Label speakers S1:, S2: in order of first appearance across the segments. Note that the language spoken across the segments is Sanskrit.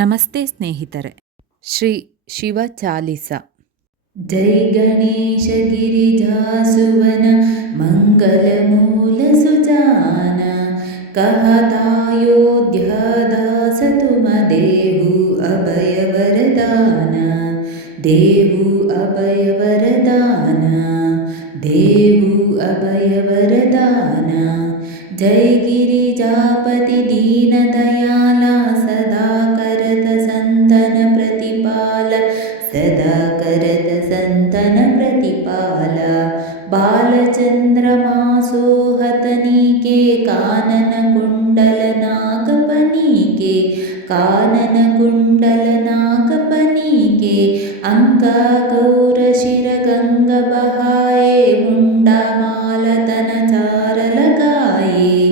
S1: ನಮಸ್ತೆ ಸ್ನೇಹಿತರೆ. ಶ್ರೀ ಶಿವ ಚಾಲಿಸ.
S2: ಜೈ ಗಣೇಶ ಗಿರಿಜಾಸುವನ ಮಂಗಲ ಮೂಲ ಸುಜಾನ ಕಹತಾಯೋಧ್ಯಾದಾಸ ತುಮ ದೇವು ಅಭಯ ವರದಾನ. ದೇವು ಅಭಯ ವರದಾನ. ದೇವು ಅಭಯ ವರದಾನ. ಜೈ ಗಿರಿಜಾಪತಿ ದೀನದಯಾಲ काननकुण्डलनागपनीके काननकुण्डलनागपनीके अङ्कागौरशिरगङ्गबहाये मुण्डमालतनचारलगाये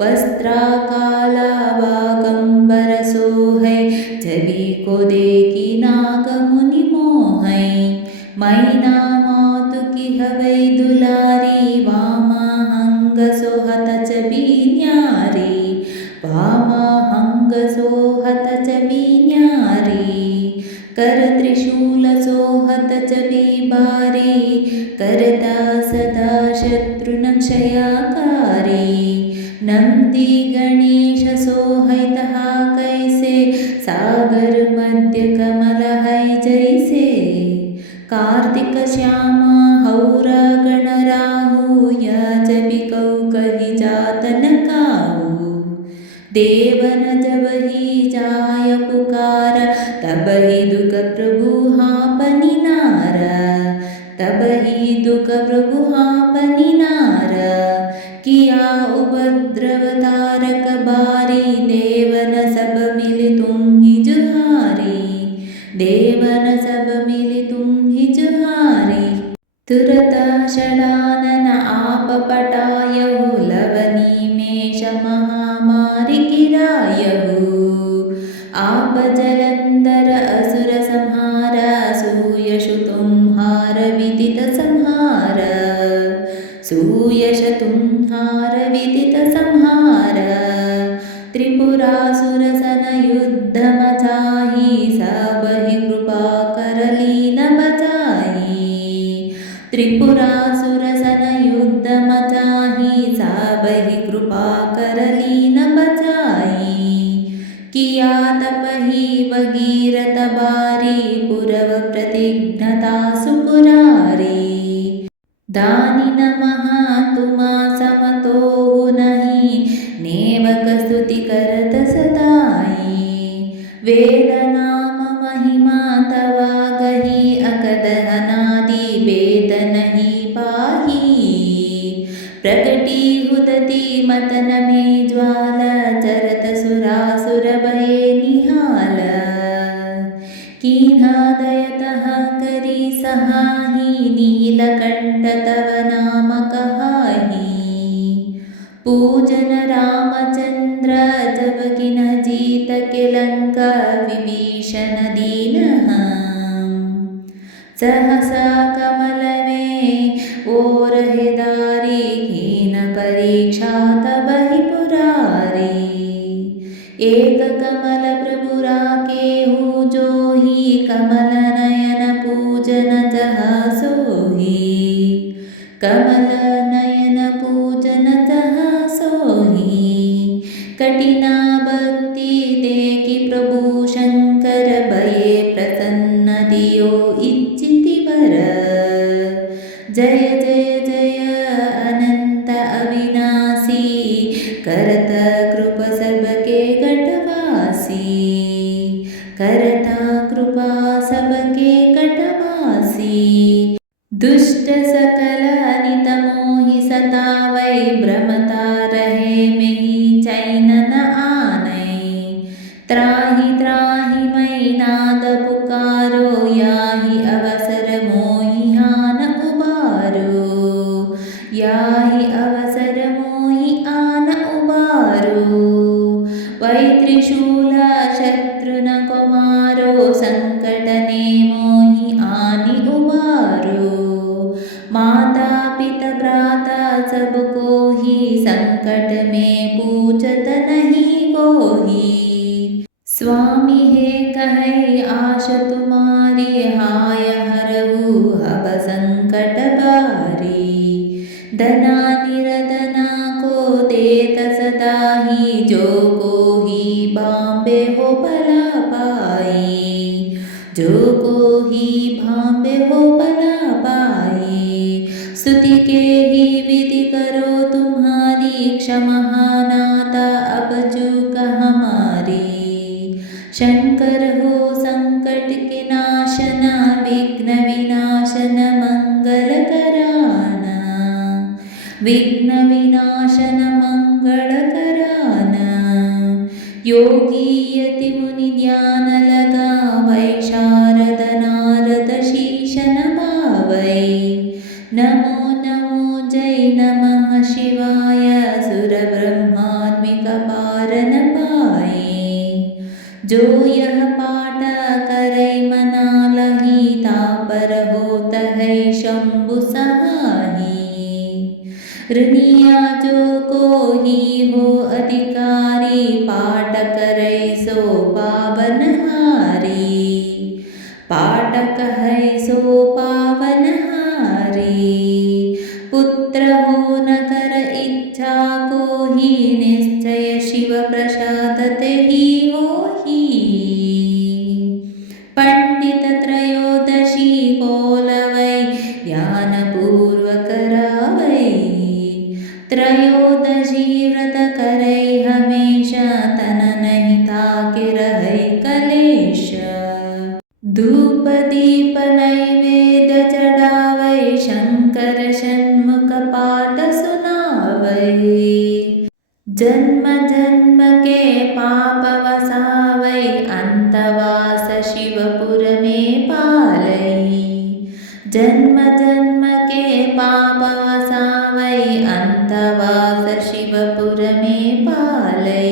S2: वस्त्राकालावाकम्बरसोहै छवि को देखी नागमुनि मोहै मैना कर त्रिशूल सोहत छवि बारी करता सदा शत्रुनक्षयाकारी। नन्दी गणेश सोहैतः कैसे सागर मध्य कमल है जैसे कार्तिक श्यामा हौर गणराहु या जाय पुकार तब ही दुख प्रभु हाँ पनी नार तब ही दुख प्रभु हाँ पनी नार किया उपद्रव तारक बारी देवन सब मिल तुम ही जुहारी। देवन सब मिल तुम ही जुहारी। तुरत षडानन आप पटायहु लवनीमेष महामारि गिरायहु। आप कृपा करलीन बचाही त्रिपुरासुर सन युद्ध मचाही सब ही कृपा करलीन बचाई किया तपहि भगीरथ बारी पुरव प्रतिघ्नता सुपुरारी। दानि नमः तुमा प्रकटी हुदति मतन में ज्वाल चरत सुरासुर भये निहाल। कीन्हा दयतः करी सहाहि नीलकण्ठ तव नाम कहाहि पूजन रामचन्द्र जब किन जीत के लङ्का विभीषण दीनः सहसा कमल में ओर दारी हीन परीक्षा तब ही पुरारी। एक कमल प्रभु राके हूँ जो ही कमल नयन पूजन जहा सोही कमल नयन पूजन जहा सोही कठिना भक्ति देखि प्रभु शंकर भये प्रसन्न दियो इच्छिति वर। जय घटवासी दुष्ट सकल अनित मोहि सतावै भ्रमता रहे माता पिता भ्राता सब कोहि संकट में पूछत नहीं कोहि। स्वामी हे कहै आश तुम्हारी हाय हरहु हब संकट बारी। धना निरदना को देत सदा के ही विधि करो तुम्हारी क्षमहानाता अब चूक हमारी। शंकर हो संकट के नाशना विघ्न विनाशन मंगल कराना। विघ्न विनाशन मंगल कराना। योगी शिवाय सुर ब्रह्मात्मिक पारन पाए जो यह पाठ करे मना लही तापर होत है शंभु सहाही ऋणिया जो को ही हो अधिकारी पाठ करे सो पावन हारी पाठक है सो पावन हारी पुत्र को जन्म जन्म के पाप वसावै अंतवास शिवपुर में पालै जन्म जन्म के पाप वसावै अंतवास शिवपुर में पालै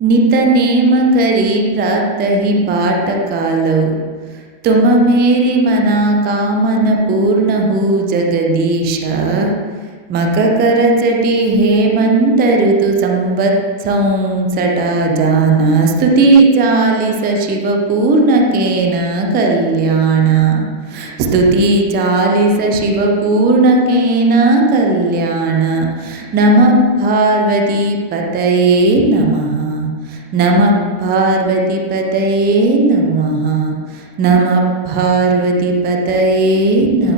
S2: नित नेम करी प्रात ही पाठ तुम मेरी मना कामन पूर्ण जगदीश मक कर चटी हे मंत ऋतु संवत्सं सटा जाना स्तुति चालिस शिव पूर्ण के न कल्याण। स्तुति चालिस शिव पूर्ण के न कल्याण। नमः पार्वती पतये नमः। नमः पार्वती पतये नमः। नमः पार्वती पतये नमः